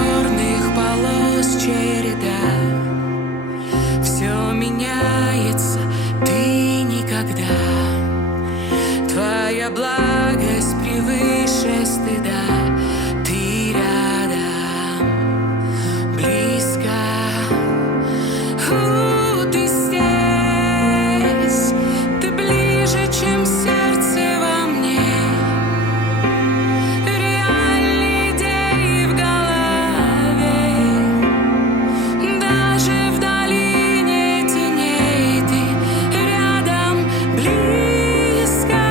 черных полос череда. Все меняется, ты никогда. Твоя благость превыше стыда. Ты рядом, близко. Ты здесь, ты ближе, чем сердце во мне. Реальные идеи в голове. Даже в долине теней ты рядом, близко.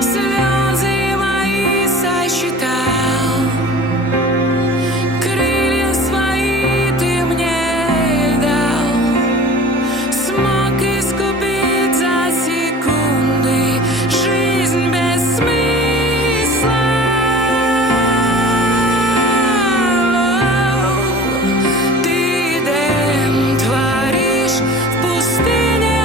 Слезы мои сосчитал, крылья свои ты мне дал. Смог искупить за секунды жизнь без смысла. Ты Эдем творишь в пустыне.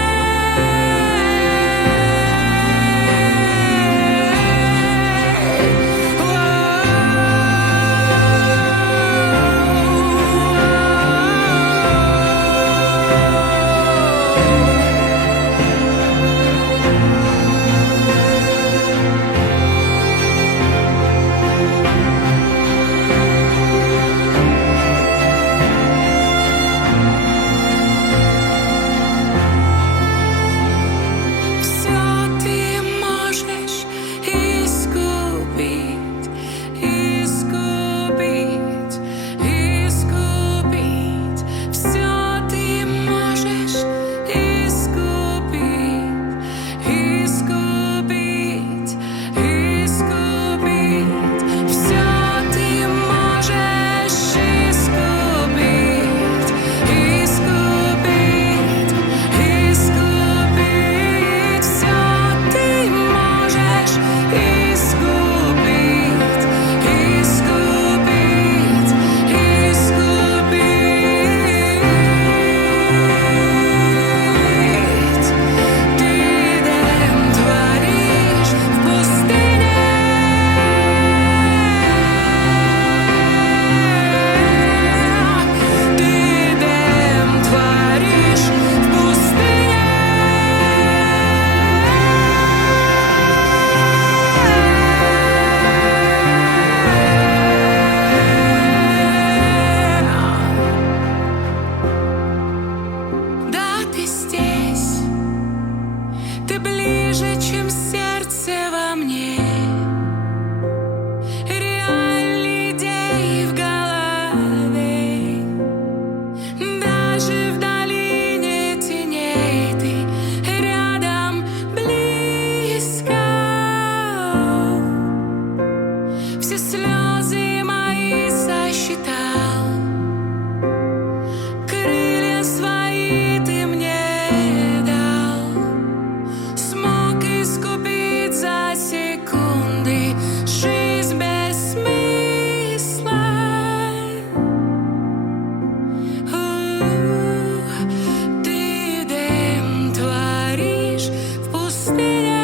Все ты можешь искупить, искупить, искупить. Все ты можешь искупить, искупить, искупить. Все ты можешь искупить, искупить, искупить. Все ты можешь искупить, искупить, искупить. Ты Эдем творишь в пустыне. Ты Эдем творишь в пустыне. Да, ты здесь, ты ближе, чем сердце во мне. Реальные идеи в голове. Даже в долине теней ты рядом, близко. Все слезы мои сосчитал, крылья свои ты мне дал. Смог искупить за секунды жизнь без смысла. Ты Эдем творишь в пустыне.